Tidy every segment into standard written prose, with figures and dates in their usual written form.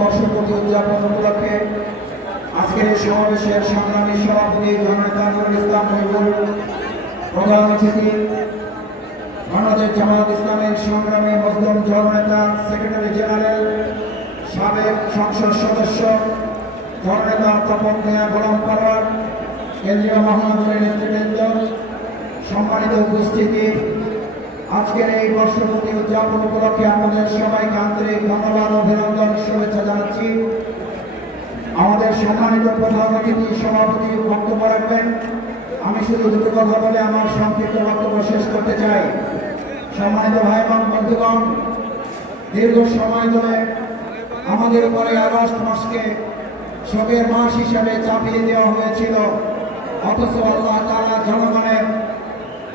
বর্ষপূর্তি উদযাপন উপলক্ষে আজকের এই সমাবেশের সংগ্রামী সভাপতি জননেতা নুরুল ইসলাম মহিবুল, প্রধান অতিথি বাংলাদেশ জামাত ইসলামের সংগ্রামী মজলুম জননেতা সেক্রেটারি জেনারেল সাবেক সংসদ সদস্য জননেতা তপন মিয়া গোলাম পারওয়ার, কেন্দ্রীয় মহানগরের নেতৃবৃন্দ, সম্মানিত উপস্থিতি, আজকের এই বর্ষপূর্তি উদযাপন উপলক্ষে আমাদের সবাইকে আন্তরিক ধন্যবাদ, অভিনন্দন, শুভেচ্ছা জানাচ্ছি। আমাদের সম্মানিত প্রধান অতিথি সভাপতি বক্তব্য রাখবেন। আমি শুধু দুটো কথা বলে আমার সংক্ষিপ্ত বক্তব্য শেষ করতে চাই। সম্মানিত ভাই এবং বন্ধুগণ, দীর্ঘ সময় ধরে আমাদের উপরে আগস্ট মাসকে শোকের মাস হিসাবে চাপিয়ে দেওয়া হয়েছিল, অথচ আল্লাহ তাআলা জনগণের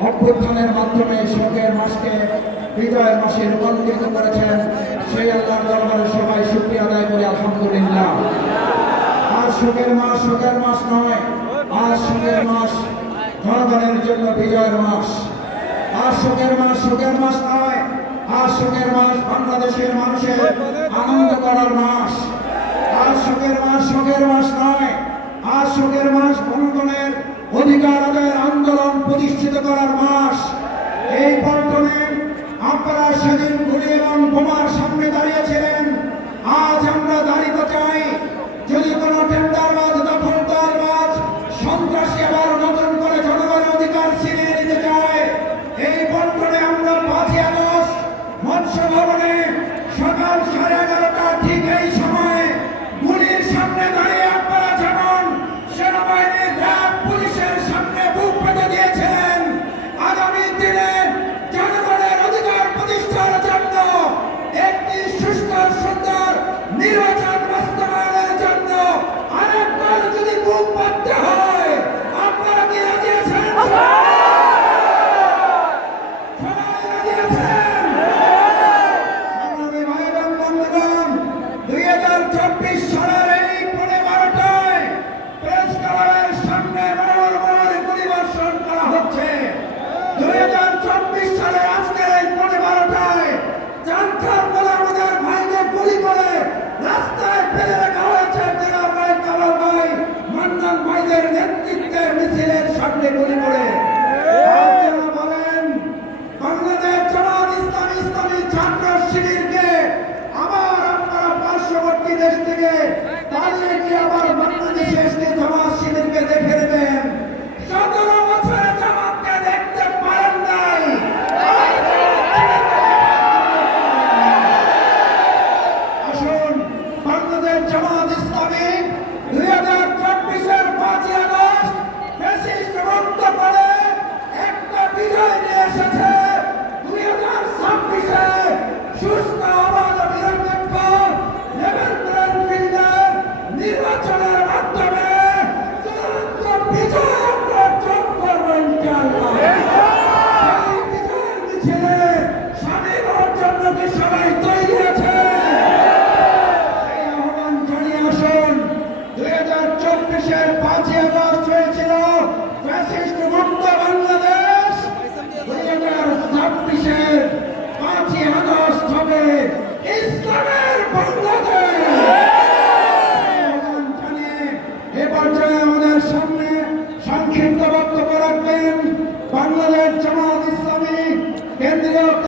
অভ্যুত্থানের মাধ্যমে শোকের মাসকে বিজয়ের মাসে রূপান্তরিত করেছেন। সেই আল্লাহর দরবারে সবাই শুকরিয়া আদায় করি, আলহামদুলিল্লাহ। আর শোকের মাস নয়, আর শোকের মাস জনগণের জন্য বিজয়ের মাস। আর শোকের মাস নয়, আর শোকের মাস বাংলাদেশের মানুষের আনন্দ করার মাস। আর শোকের মাস নয়, আর শোকের মাস জনগণের অধিকার আদায়ের আন্দোলন প্রতিষ্ঠিত করার মাস। এই পল্টনে আপনারা সেদিন গুলি এবং বোমার সামনে দাঁড়িয়েছিলেন, আজ আমরা দাঁড়িয়ে চাই। যদি কোনো টেন্ডারবাজ, দখলদারবাজ, সন্ত্রাসী আবার নতুন করে জনগণের অধিকার ছিনিয়ে নিতে চায়, এই পল্টনে আমরা 5ই আগস্ট মৎস্য ভবনে সকাল 11:30 ঠিক এই সময়ে গুলির সামনে দাঁড়িয়ে আপনারা যেমন সেনাবাহিনীর র্যাব পুলিশের সামনে বুক পেতে দিয়েছেন, আগামী দিনে জনগণের অধিকার প্রতিষ্ঠার জন্য একটি সুস্থ সুন্দর নির্বাচন বাস্তবায়নের জন্য আরেকবার যদি বুক পাততে হয়, আপনারা কি রাজি আছেন? সবাই রাজি আছেন? সংগ্রামী ভাই এবং বন্ধুগণ, 2024 সালের এই 12টায় প্রেস ক্লাবের সামনে মনোরম গুলিবর্ষণ করা হচ্ছে। 2024 সালে আজকের এই 12টায় জানখার বলে আমাদের ভাইকে গুলি করে রাস্তায় ফেলে রাখা হয়েছে। জেনারেল ভাই, কামাল ভাই, মান্নান ভাইদের নেতৃত্বে মিছিলের সামনে গুলি করে। আপনারা বলেন, বাংলাদেশ জামাত ইসলামী ছাত্র শিবিরকে আবার আপনারা পার্শ্ববর্তী দেশ থেকে পালিয়ে গিয়ে আবার বাংলাদেশে এসে জামাত শিবিরকে দেখে নেবেন। 17 বছরে জামাতকে দেখতে পারেন নাই। আসুন, বাংলাদেশ জামাত ইসলামী 2024-এর 5ই আগস্ট ফ্যাসিস্ট মুক্ত করে একটা বিজয় নিয়ে এসেছে। 2026-এ সুস্থ আবাদ নিরপেক্ষ লেভেল প্লেইং ফিল্ডের নির্বাচনের মাধ্যমে চূড়ান্ত বিজয় আমরা অর্জন করব ইনশাআল্লাহ। এই বিজয়ের মিছিলে সামিল হওয়ার জন্য কি সবাই তৈরি আছে? এই আহ্বান জানিয়ে আসুন। 2024-এর 5ই আগস্ট হয়েছিল ফ্যাসিস্ট মুক্ত বাংলাদেশ। 2026-এর 5ই আগস্ট হবে ইসলামের